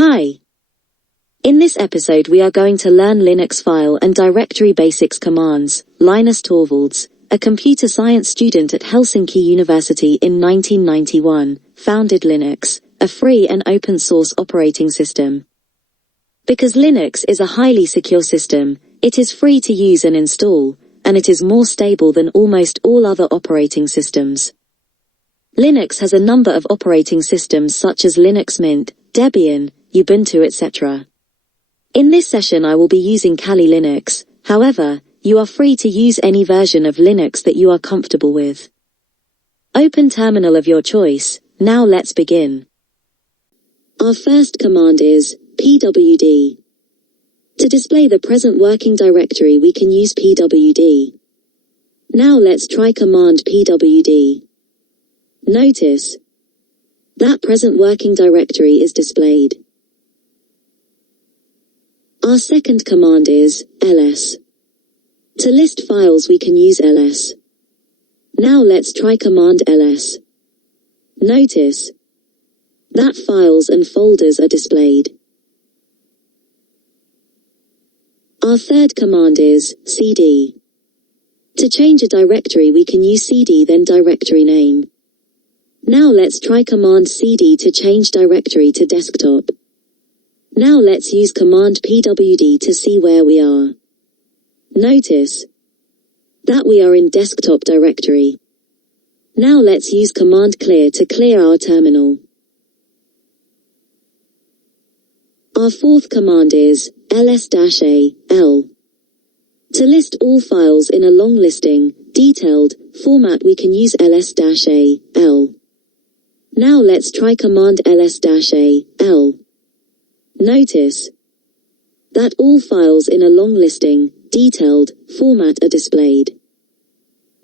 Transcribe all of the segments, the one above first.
Hi. In this episode we are going to learn Linux file and directory basics commands. Linus Torvalds, a computer science student at Helsinki University in 1991, founded Linux, a free and open source operating system. Because Linux is a highly secure system, it is free to use and install, and it is more stable than almost all other operating systems. Linux has a number of operating systems such as Linux Mint, Debian, Ubuntu, etc. In this session I will be using Kali Linux, however, you are free to use any version of Linux that you are comfortable with. Open terminal of your choice. Now let's begin. Our first command is pwd. To display the present working directory we can use pwd. Now let's try command pwd. Notice that present working directory is displayed. Our second command is ls. To list files we can use ls. Now let's try command ls. Notice that files and folders are displayed. Our third command is cd. To change a directory we can use cd then directory name. Now let's try command cd to change directory to desktop. Now let's use command pwd to see where we are. Notice that we are in desktop directory. Now let's use command clear to clear our terminal. Our fourth command is ls-a-l. To list all files in a long listing, detailed, format we can use ls-a-l. Now let's try command ls-a-l. Notice that all files in a long listing, detailed, format are displayed.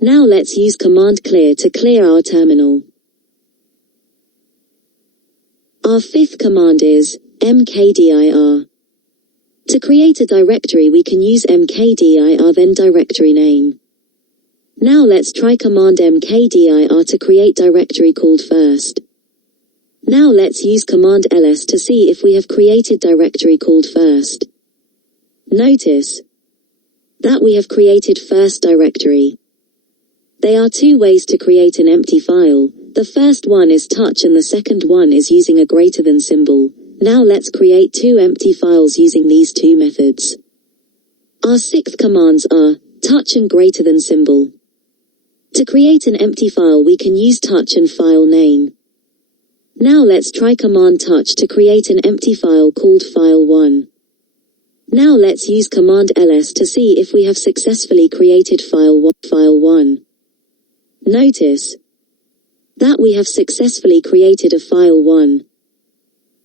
Now let's use command clear to clear our terminal. Our fifth command is mkdir. To create a directory we can use mkdir then directory name. Now let's try command mkdir to create directory called first. Now let's use command ls to see if we have created directory called first. Notice that we have created first directory. There are two ways to create an empty file. The first one is touch and the second one is using a greater than symbol. Now let's create two empty files using these two methods. Our sixth commands are touch and greater than symbol. To create an empty file we can use touch and file name. Now let's try command touch to create an empty file called file1. Now let's use command ls to see if we have successfully created file1. Notice that we have successfully created a file1.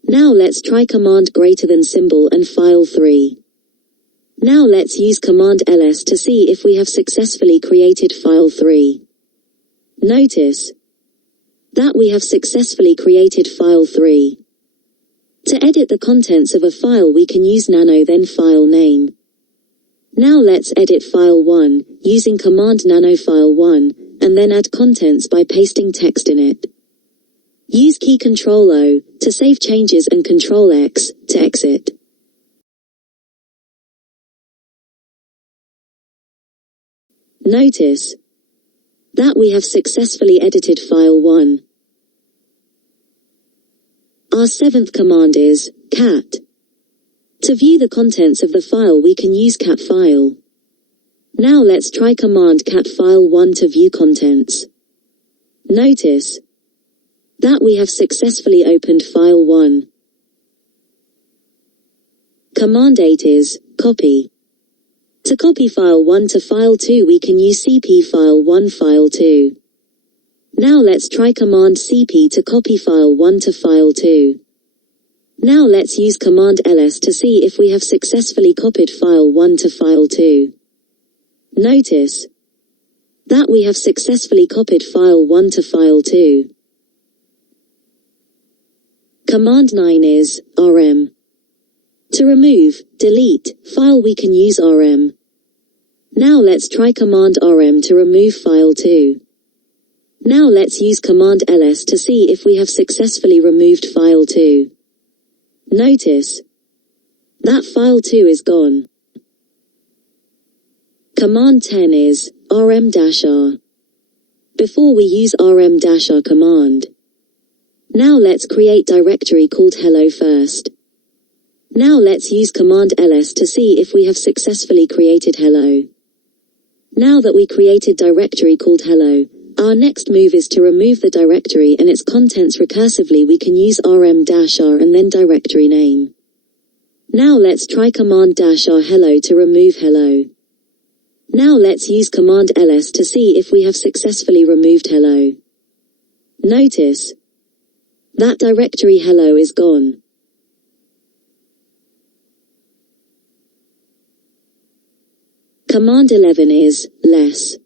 Now let's try command greater than symbol and file3. Now let's use command ls to see if we have successfully created file3. Notice that we have successfully created file3. To edit the contents of a file we can use nano then file name. Now let's edit file1 using command nano file1 and then add contents by pasting text in it. Use key Ctrl O to save changes and Ctrl X to exit. Notice that we have successfully edited file1. Our seventh command is cat. To view the contents of the file we can use cat file. Now let's try command cat file1 to view contents. Notice that we have successfully opened file1. Command 8 is copy. To copy file1 to file2 we can use cp file1 file2. Now let's try command cp to copy file1 to file2. Now let's use command ls to see if we have successfully copied file1 to file2. Notice that we have successfully copied file1 to file2. Command 9 is rm. To remove, delete, file we can use rm. Now let's try command rm to remove file2. Now let's use command ls to see if we have successfully removed file2. Notice that file 2 is gone. Command 10 is rm-r. Before we use rm-r command, now let's create directory called hello first. Now let's use command ls to see if we have successfully created hello. Now that we created directory called hello, our next move is to remove the directory and its contents recursively. We can use rm-r and then directory name. Now let's try command-r hello to remove hello. Now let's use command ls to see if we have successfully removed hello. Notice that directory hello is gone. Command 11 is less.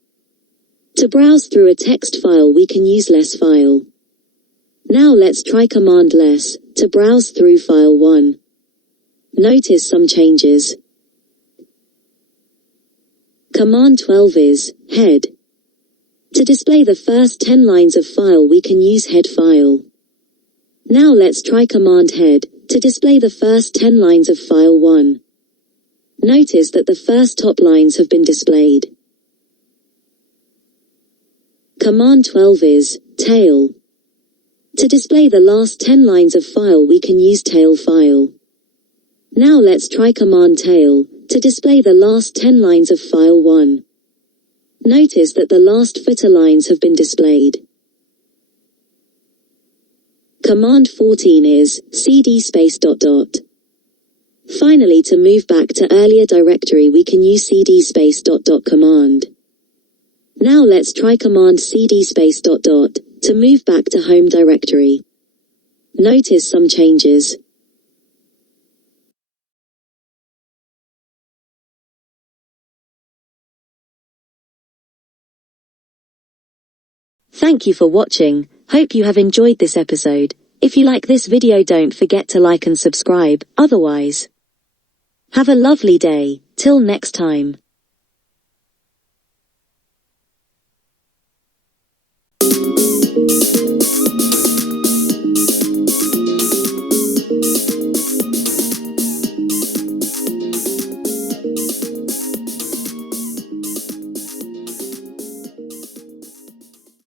To browse through a text file we can use less file. Now let's try command less to browse through file 1. Notice some changes. Command 12 is head. To display the first 10 lines of file we can use head file. Now let's try command head to display the first 10 lines of file 1. Notice that the first top lines have been displayed. Command 12 is tail. To display the last 10 lines of file we can use tail file. Now let's try command tail to display the last 10 lines of file 1. Notice that the last footer lines have been displayed. Command 14 is cdspace ... Finally, to move back to earlier directory we can use cdspace ... command. Now let's try command cdspace ... to move back to home directory. Notice some changes. Thank you for watching. Hope you have enjoyed this episode. If you like this video, don't forget to like and subscribe. Otherwise, have a lovely day. Till next time.